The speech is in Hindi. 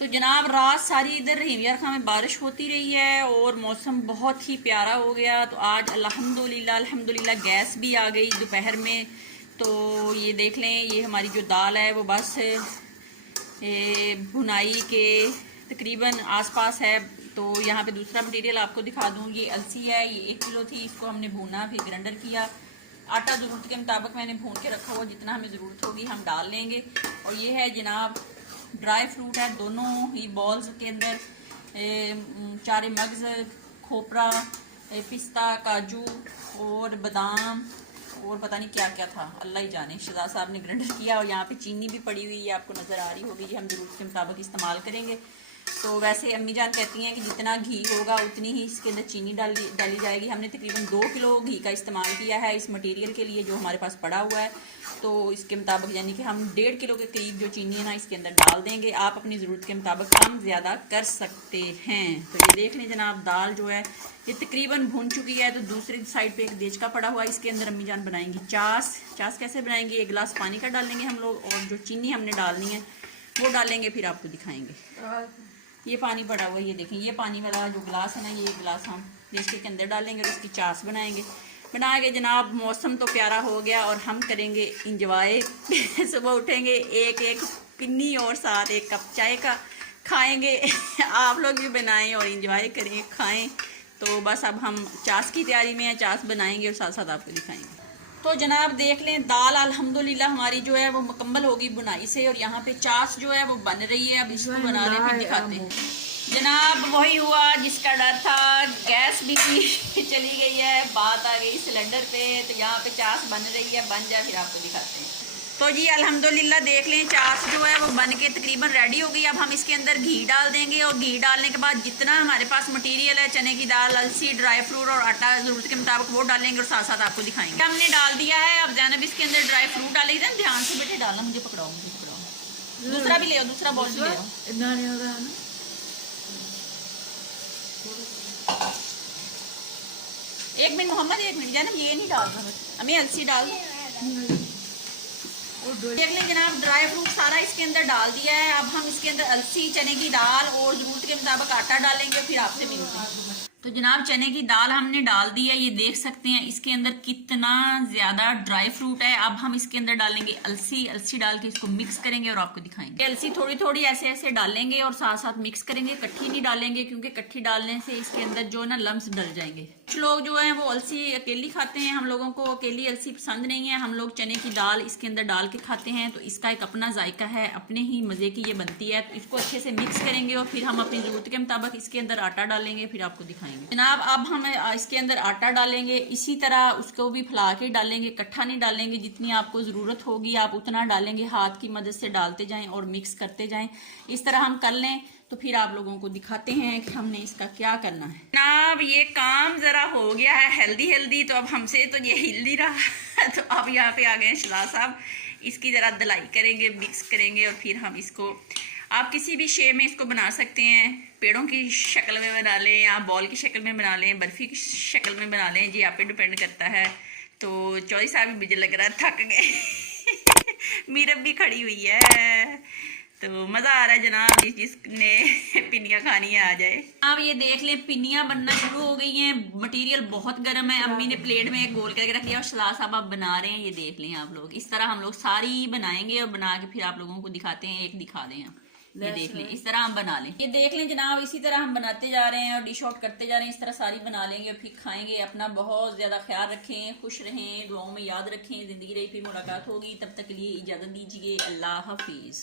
तो जनाब रात सारी इधर रहीम यारखा में बारिश होती रही है और मौसम बहुत ही प्यारा हो गया। तो आज अल्हम्दुलिल्लाह गैस भी आ गई दोपहर में। तो ये देख लें, ये हमारी जो दाल है वो बस भुनाई के तकरीबन आसपास है। तो यहाँ पे दूसरा मटेरियल आपको दिखा दूँ, ये अलसी है, ये 1 किलो थी, इसको हमने भूना फिर ग्राइंडर किया। आटा ज़रूरत के मुताबिक मैंने भून के रखा हुआ, जितना हमें ज़रूरत होगी हम डाल लेंगे। और ये है जनाब ड्राई फ्रूट है, दोनों ही बॉल्स के अंदर 4 मगज़, खोपरा, पिस्ता, काजू और बादाम और पता नहीं क्या क्या था, अल्लाह ही जाने। शहजाद साहब ने ग्राइंडर किया। और यहाँ पे चीनी भी पड़ी हुई है, आपको नज़र आ रही होगी। ये हम ज़रूरत के मुताबिक इस्तेमाल करेंगे। तो वैसे अम्मी जान कहती हैं कि जितना घी होगा उतनी ही इसके अंदर चीनी डाली जाएगी। हमने तकरीबन 2 किलो घी का इस्तेमाल किया है इस मटेरियल के लिए जो हमारे पास पड़ा हुआ है। तो इसके मुताबिक यानी कि हम 1.5 किलो के करीब जो चीनी है ना इसके अंदर डाल देंगे। आप अपनी ज़रूरत के मुताबिक कम ज़्यादा कर सकते हैं। तो ये देख लें जनाब, दाल जो है ये तकरीबन भुन चुकी है। तो दूसरी साइड पे एक देचका पड़ा हुआ है, इसके अंदर अम्मी जान बनाएंगी चास। कैसे बनाएंगी, 1 गिलास पानी का डालेंगे हम लोग और जो चीनी हमने डालनी है वो डालेंगे, फिर आपको दिखाएंगे। ये पानी पड़ा हुआ है, ये देखें, ये पानी वाला जो गिलास है ना, ये गिलास हम देचके के अंदर डालेंगे और उसकी चास बनाएंगे। बना के जनाब मौसम तो प्यारा हो गया और हम करेंगे इंजॉय। सुबह उठेंगे एक पिन्नी और साथ 1 कप चाय का खाएंगे। आप लोग भी बनाएं और इंजॉय करें, खाएं। तो बस अब हम चास की तैयारी में है, चास बनाएंगे और साथ साथ आपको दिखाएंगे। तो जनाब देख लें, दाल अल्हम्दुलिल्लाह हमारी जो है वो मुकम्मल होगी बुनाई से और यहाँ पे चास जो है वो बन रही है। अब इसको बना रहे फिर दिखाते हैं। जनाब वही हुआ जिसका डर था, गैस भी चली गई है, बात आ गई सिलेंडर पे। तो यहाँ पे चास बन रही है, बन जाए फिर आपको दिखाते हैं। तो जी अल्हम्दुलिल्लाह देख लें, चास जो है वो बन के तकरीबन रेडी हो गई। अब हम इसके अंदर घी डाल देंगे और घी डालने के बाद जितना हमारे पास मटेरियल है, चने की दाल, अलसी, ड्राई फ्रूट और आटा ज़रूरत के मुताबिक वो डालेंगे और साथ साथ आपको दिखाएंगे। हमने डाल दिया है। अब जैनब इसके अंदर ड्राई फ्रूट डालेगी ना, ध्यान से बेटे डालना, मुझे पकड़ाओ। दूसरा भी ले आओ, दूसरा बॉल भी ले आओ। 1 मिनट मोहम्मद, 1 मिनट जैनब, ये नहीं डाल रहा, हमें अलसी डाल। देख लें जनाब, ड्राई फ्रूट सारा इसके अंदर डाल दिया है। अब हम इसके अंदर अलसी, चने की दाल और ज़रूरत के मुताबिक आटा डालेंगे, फिर आपसे मिलते हैं। तो जनाब चने की दाल हमने डाल दी है, ये देख सकते हैं इसके अंदर कितना ज़्यादा ड्राई फ्रूट है। अब हम इसके अंदर डालेंगे अलसी डाल के इसको मिक्स करेंगे और आपको दिखाएंगे। अलसी थोड़ी थोड़ी ऐसे डालेंगे और साथ साथ मिक्स करेंगे, इकट्ठी नहीं डालेंगे क्योंकि इकट्ठी डालने से इसके अंदर जो है ना लम्स डल जाएंगे। कुछ लोग जो है वो अलसी अकेली खाते हैं, हम लोगों को अकेली अलसी पसंद नहीं है। हम लोग चने की दाल इसके अंदर डाल के खाते हैं। तो इसका एक अपना जायका है, अपने ही मज़े की ये बनती है। तो इसको अच्छे से मिक्स करेंगे और फिर हम अपनी ज़रूरत के मुताबिक इसके अंदर आटा डालेंगे, फिर आपको दिखाएंगे। जनाब अब हम इसके अंदर आटा डालेंगे, इसी तरह उसको भी फैला के डालेंगे, इकट्ठा नहीं डालेंगे। जितनी आपको ज़रूरत होगी आप उतना डालेंगे, हाथ की मदद से डालते जाएं और मिक्स करते जाएं। इस तरह हम कर लें तो फिर आप लोगों को दिखाते हैं कि हमने इसका क्या करना है। जनाब ये काम ज़रा हो गया है हेल्दी, तो अब हमसे तो ये हिल नहीं रहा। तो अब यहाँ पे आ गए शहजाद साहब, इसकी ज़रा धुलाई करेंगे, मिक्स करेंगे और फिर हम इसको, आप किसी भी शेप में इसको बना सकते हैं। पेड़ों की शक्ल में बना लें, आप बॉल की शक्ल में बना लें, बर्फ़ी की शक्ल में बना लें, जी आप पे डिपेंड करता है। तो चौधरी साहब भी मुझे लग रहा है थक गए। मीरब भी खड़ी हुई है, तो मज़ा आ रहा है जनाब। जिसने पिनियाँ खानी है आ जाए। आप ये देख लें, पिनियाँ बनना शुरू हो गई हैं। मटेरियल बहुत गर्म है, अम्मी ने प्लेट में एक गोल करके रख लिया और शहजाद साहब आप बना रहे हैं। ये देख लें आप लोग, इस तरह हम लोग सारी बनाएंगे और बना के फिर आप लोगों को दिखाते हैं। एक दिखा दें आप, ये देख लें, इस तरह हम बना लें। ये देख लें जनाब, इसी तरह हम बनाते जा रहे हैं और डिश आउट करते जा रहे हैं। इस तरह सारी बना लेंगे और फिर खाएंगे। अपना बहुत ज़्यादा ख्याल रखें, खुश रहें, दुआओं में याद रखें। ज़िंदगी रही फिर मुलाकात होगी, तब तक के लिए इजाज़त दीजिए। अल्लाह हाफिज़।